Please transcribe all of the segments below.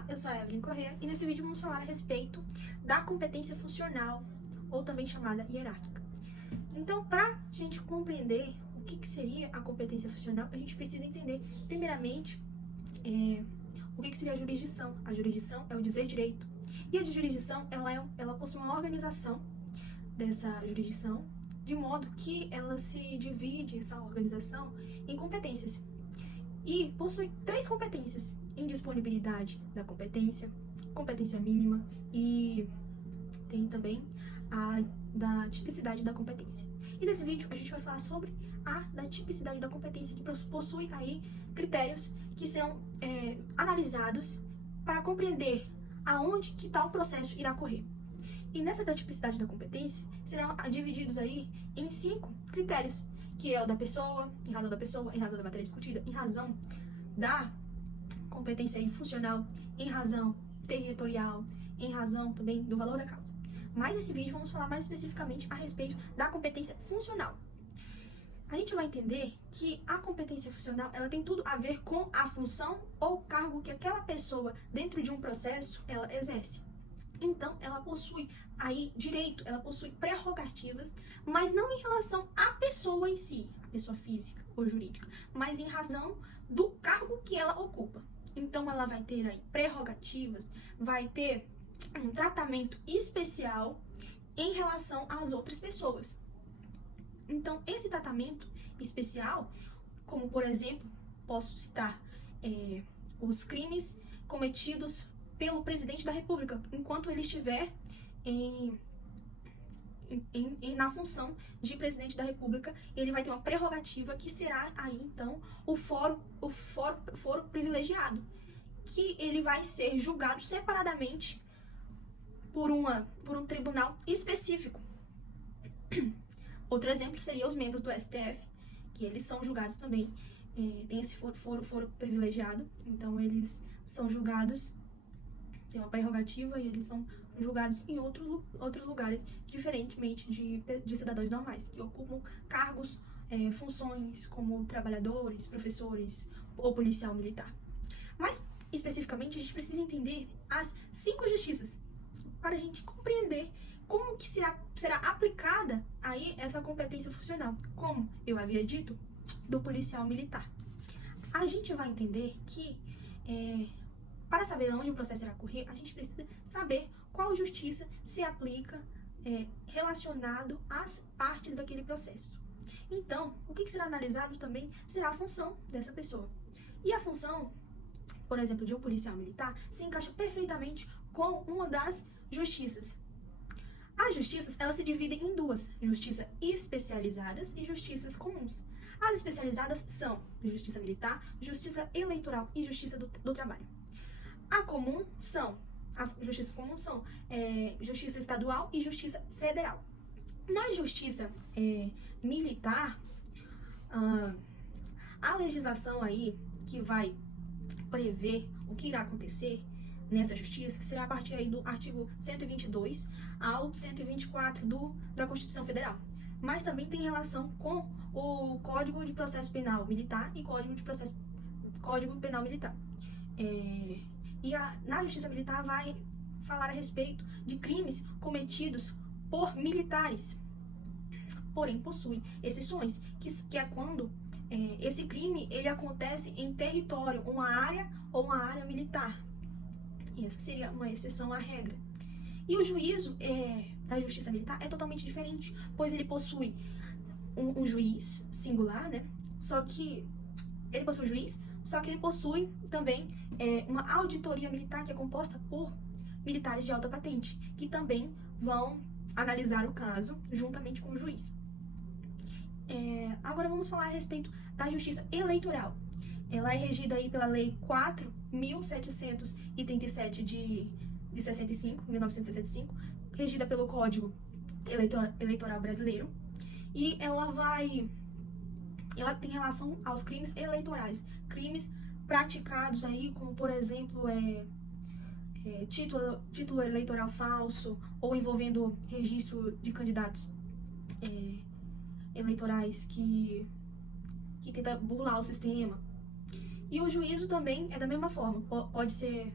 Olá, eu sou a Evelyn Corrêa e nesse vídeo vamos falar a respeito da competência funcional, ou também chamada hierárquica. Então, para a gente compreender o que seria a competência funcional, a gente precisa entender, primeiramente, o que seria a jurisdição. A jurisdição é o dizer direito. E a jurisdição, ela possui uma organização dessa jurisdição, de modo que ela se divide, essa organização, em competências. E possui 3 competências: indisponibilidade da competência, competência mínima e tem também a da tipicidade da competência. E nesse vídeo a gente vai falar sobre a da tipicidade da competência, que possui aí critérios que serão analisados para compreender aonde que tal processo irá ocorrer. E nessa da tipicidade da competência serão divididos aí em 5 critérios, que é o da pessoa, em razão da pessoa, em razão da matéria discutida, em razão da competência funcional, em razão territorial, em razão também do valor da causa. Mas nesse vídeo vamos falar mais especificamente a respeito da competência funcional. A gente vai entender que a competência funcional, ela tem tudo a ver com a função ou cargo que aquela pessoa dentro de um processo ela exerce. Então, ela possui aí direito, ela possui prerrogativas, mas não em relação à pessoa em si, a pessoa física ou jurídica, mas em razão do cargo que ela ocupa. Então, ela vai ter aí prerrogativas, vai ter um tratamento especial em relação às outras pessoas. Então, esse tratamento especial, como por exemplo, posso citar os crimes cometidos pelo presidente da República, enquanto ele estiver na função de presidente da República, ele vai ter uma prerrogativa que será aí então o fórum privilegiado, que ele vai ser julgado separadamente por um tribunal específico. Outro exemplo seria os membros do STF, que eles são julgados também, tem esse foro privilegiado, então eles são julgados, tem uma prerrogativa e eles são julgados em outros lugares, diferentemente de cidadãos normais, que ocupam cargos, funções como trabalhadores, professores ou policial militar. Mas, especificamente, a gente precisa entender as 5 justiças, para a gente compreender como que será aplicada aí essa competência funcional, como eu havia dito, do policial militar. A gente vai entender que, para saber onde o processo irá ocorrer, a gente precisa saber qual justiça se aplica relacionado às partes daquele processo. Então, o que será analisado também será a função dessa pessoa. E a função, por exemplo, de um policial militar, se encaixa perfeitamente com uma das justiças. As justiças, elas se dividem em 2, justiça especializadas e justiças comuns. As especializadas são justiça militar, justiça eleitoral e justiça do trabalho. As justiças comuns são justiça estadual e justiça federal. Na justiça militar, a legislação aí que vai prever o que irá acontecer nessa justiça será a partir aí do artigo 122 ao 124 da Constituição Federal. Mas também tem relação com o Código de Processo Penal Militar e Código Penal Militar. Na Justiça Militar vai falar a respeito de crimes cometidos por militares. Porém, possui exceções, que é quando esse crime ele acontece em território, uma área militar. E essa seria uma exceção à regra. E o juízo da Justiça Militar é totalmente diferente, pois ele possui um juiz singular, né? Só que ele possui também uma auditoria militar que é composta por militares de alta patente, que também vão analisar o caso juntamente com o juiz. Agora vamos falar a respeito da justiça eleitoral. Ela é regida aí pela Lei 4.737 de 1965, regida pelo Código Eleitoral Brasileiro, e ela tem relação aos crimes eleitorais, crimes praticados aí, como por exemplo, título eleitoral falso, ou envolvendo registro de candidatos eleitorais que tenta burlar o sistema. E o juízo também é da mesma forma, pode ser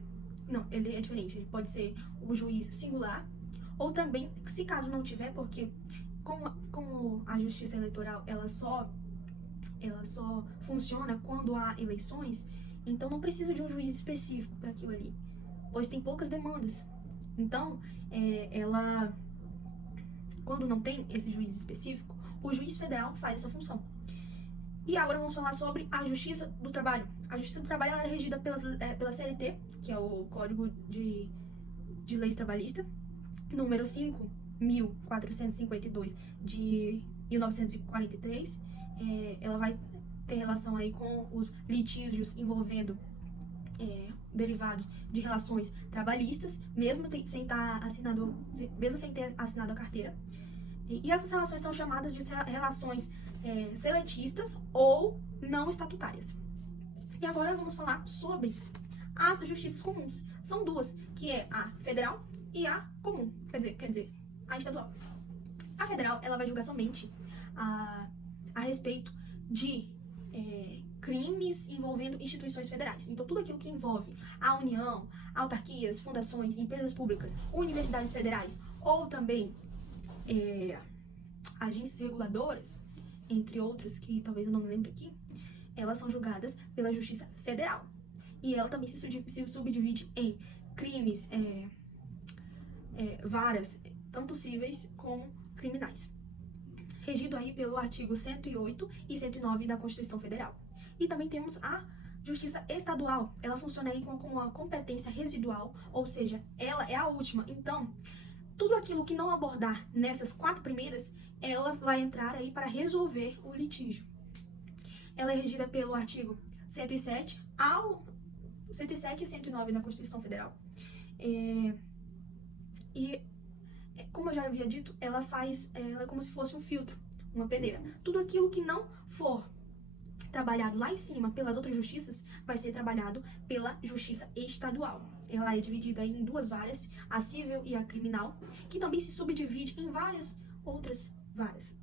Não, ele é diferente. Ele pode ser o juiz singular, ou também, se caso não tiver, porque como a justiça eleitoral, ela só funciona quando há eleições, então não precisa de um juiz específico para aquilo ali, pois tem poucas demandas. Então, quando não tem esse juiz específico, o juiz federal faz essa função. E agora vamos falar sobre a Justiça do Trabalho. A Justiça do Trabalho ela é regida pela CLT, que é o Código de Leis Trabalhista, número 5.452 de 1943. Ela vai ter relação aí com os litígios envolvendo derivados de relações trabalhistas, mesmo sem ter assinado a carteira. E essas relações são chamadas de relações seletistas ou não estatutárias. E agora vamos falar sobre as justiças comuns. São duas, que é a federal e a comum, quer dizer, a estadual. A federal, ela vai julgar somente a respeito de crimes envolvendo instituições federais. Então, tudo aquilo que envolve a União, autarquias, fundações, empresas públicas, universidades federais ou também agências reguladoras, entre outras que talvez eu não me lembre aqui, elas são julgadas pela Justiça Federal. E ela também se subdivide em crimes, varas, tanto cíveis como criminais, regido aí pelo artigo 108 e 109 da Constituição Federal. E também temos a Justiça Estadual. Ela funciona aí como uma competência residual, ou seja, ela é a última. Então, tudo aquilo que não abordar nessas 4 primeiras, ela vai entrar aí para resolver o litígio. Ela é regida pelo artigo 107 e 109 da Constituição Federal. E, como eu já havia dito, ela é como se fosse um filtro, uma peneira. Tudo aquilo que não for trabalhado lá em cima pelas outras justiças, vai ser trabalhado pela Justiça Estadual. Ela é dividida em 2 varas, a civil e a criminal, que também se subdivide em várias outras varas.